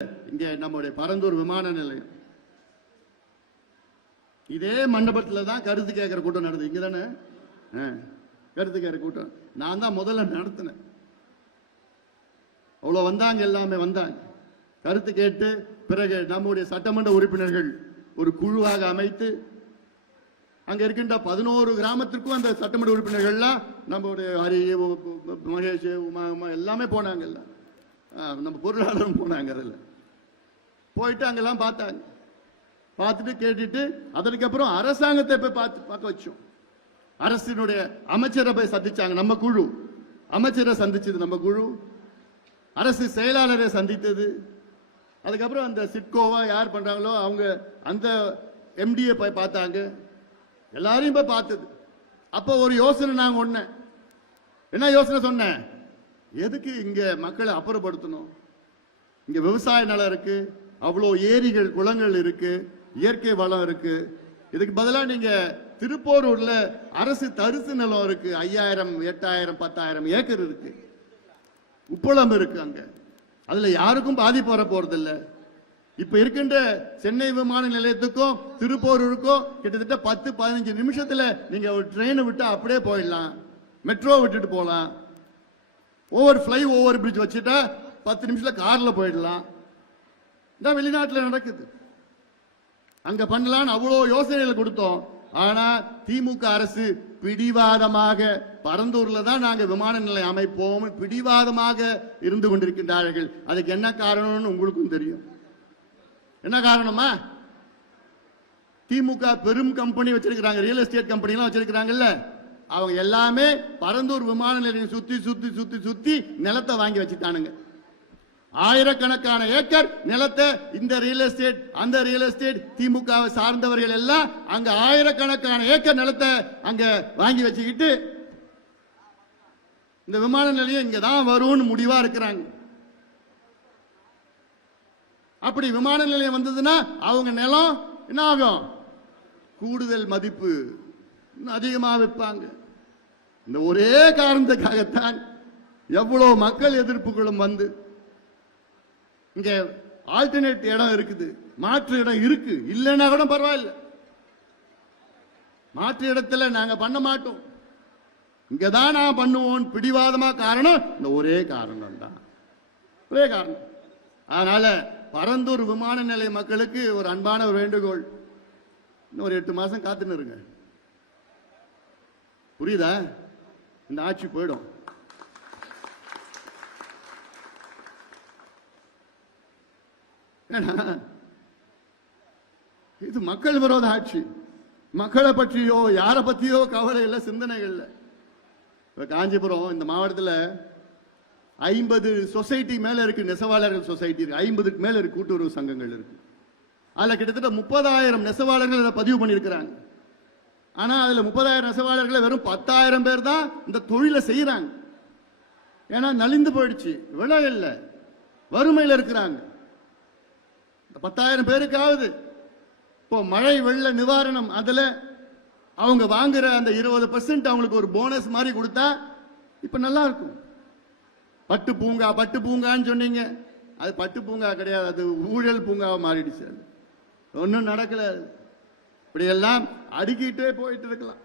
இங்கே நம்முடைய பரந்தூர் விமான நிலையம் இதே மண்டபத்தில் தான் கருத்து கேட்கிற கூட்டம் நடந்தது. இங்க தானே கருத்து கேட்கிற கூட்டம் நான் தான் முதல்ல நடத்தினேன். அவ்வளோ வந்தாங்க, எல்லாமே வந்தாங்க கருத்து கேட்டு. பிறகு நம்முடைய சட்டமன்ற உறுப்பினர்கள் ஒரு குழுவாக அமைத்து அங்க இருக்கின்ற 11 கிராமத்திற்கும் அந்த சட்டமன்ற உறுப்பினர்கள்லாம் நம்முடைய ஹரி, மகேஷ், உமா எல்லாமே போனாங்கல்ல, நம்ம பொருளாளரும் போனாங்க. அதில் போயிட்டு அங்கெல்லாம் பார்த்தாங்க. பார்த்துட்டு கேட்டுட்டு அதற்கப்புறம் அரசாங்கத்தை போய் பார்க்க வச்சோம். அரசினுடைய அமைச்சரை போய் சந்திச்சாங்க நம்ம குழு. அமைச்சரை சந்திச்சது நம்ம குழு, அரசு செயலாளரை சந்தித்தது. அதுக்கப்புறம் அந்த சிட்கோவா யார் பண்றாங்களோ அவங்க அந்த எம்டியை போய் பார்த்தாங்க. எல்லாரையும் போய் பார்த்தது. அப்போ ஒரு யோசனை நாங்க ஒண்ணு, என்ன யோசனை சொன்னேன், எதுக்கு இங்க மக்களை அப்புறப்படுத்தணும்? இங்க விவசாய நிலம் இருக்கு, அவ்வளோ ஏரிகள் குளங்கள் இருக்கு, இயற்கை வளம் இருக்கு. இதுக்கு பதிலாக நீங்க திருப்போரூர்ல அரசு தரிசு நிலம் இருக்கு, 5000, 8000, 10,000 ஏக்கர் இருக்கு, உப்பளம் இருக்கு. அங்க அதுல யாருக்கும் பாதிப்பு வர போறதில்லை. இப்ப இருக்கின்ற சென்னை விமான நிலையத்துக்கும் திருப்போரூருக்கும் கிட்டத்தட்ட 10-15 நிமிஷத்துல நீங்க ஒரு ட்ரெயினை விட்டு அப்படியே போயிடலாம், மெட்ரோ விட்டுட்டு போகலாம், ஓவர் பிரிட்ஜ் வச்சுட்டா 10 நிமிஷத்துல கார்ல போயிடலாம். வெளிநாட்டுல நடக்குது, அங்க பண்ணலான்னு அவ்வளோ யோசனைகள் கொடுத்தோம். ஆனா திமுக அரசு பிடிவாதமாக பரந்தூர்ல தான் நாங்க விமான நிலையம் அமைப்போம் பிடிவாதமாக இருந்து கொண்டிருக்கின்றார்கள். அதுக்கு என்ன காரணம்னு உங்களுக்கும் தெரியும். என்ன காரணமா? திமுக பெரும் கம்பெனி வச்சிருக்கிறாங்க, ரியல் எஸ்டேட் கம்பெனி எல்லாம் வச்சிருக்கிறாங்கல்ல, அவங்க எல்லாமே பரந்தூர் விமான நிலையம் சுத்தி சுத்தி சுத்தி சுத்தி நிலத்தை வாங்கி வச்சுட்டானுங்க. ஆயிரக்கணக்கான ஏக்கர் நிலத்தை இந்த ரியல் எஸ்டேட் அந்த ரியல் எஸ்டேட் திமுக சார்ந்தவர்கள் எல்லாம் அங்க ஆயிரக்கணக்கான ஏக்கர் நிலத்தை அங்க வாங்கி வச்சுக்கிட்டு இந்த விமான நிலையம் இங்கதான் வரும்னு முடிவா இருக்கிறாங்க. அப்படி விமான நிலையம் வந்ததுன்னா அவங்க நிலம் என்ன ஆகும்? கூடுதல் மதிப்பு அதிகமாக வைப்பாங்க. இந்த ஒரே காரணத்துக்காகத்தான் எவ்வளவு மக்கள் எதிர்ப்புகளும் வந்து இங்க ஆல்டர்னேட் இடம் இருக்குது, மாற்று இடம் இருக்கு, இல்லைன்னா கூட பரவாயில்ல, மாற்று இடத்துல நாங்க பண்ண மாட்டோம், இங்கதான் நான் பண்ணுவோம் பிடிவாதமா. காரணம் இந்த ஒரே காரணம் தான், ஒரே காரணம். அதனால பரந்தூர் விமான நிலைய மக்களுக்கு ஒரு அன்பான ஒரு வேண்டுகோள், இன்னொரு 8 மாசம் காத்துன்னு இருங்க. புரியுதா? இந்த ஆட்சி போயிடும். இது மக்கள் விரோத ஆட்சி. மக்களை பற்றியோ யாரை பற்றியோ கவலை இல்லை, சிந்தனைகள் இல்லை. காஞ்சிபுரம் இந்த மாவட்டத்தில் 50 சொசைட்டி மேல இருக்கு, நெசவாளர்கள் சொசைட்டி இருக்கு, 50க்கு மேல இருக்கு கூட்டுறவு சங்கங்கள் இருக்கு. அதுல கிட்டத்தட்ட 30,000 நெசவாளர்கள் பதிவு பண்ணியிருக்கிறாங்க. ஆனா அதுல 30,000 நெசவாளர்கள் வெறும் 10,000 பேர் தான் இந்த தொழிலை செய்யறாங்க. ஏன்னா நலிந்து போயிடுச்சு, விலை இல்லை, வறுமையில் இருக்கிறாங்க. 10,000 பேருக்காவது இப்போ மழை வெள்ள நிவாரணம் அதுல அவங்க வாங்குற அந்த 20% அவங்களுக்கு ஒரு போனஸ் மாதிரி கொடுத்தா இப்ப நல்லா இருக்கும். பட்டு பூங்கா பட்டு பூங்கான்னு சொன்னீங்க, அது பட்டு பூங்கா கிடையாது, அது ஊழல் பூங்காவை மாறிடுச்சு. ஒன்றும் நடக்கல. இப்படியெல்லாம் அடுக்கிட்டே போயிட்டு இருக்கலாம்.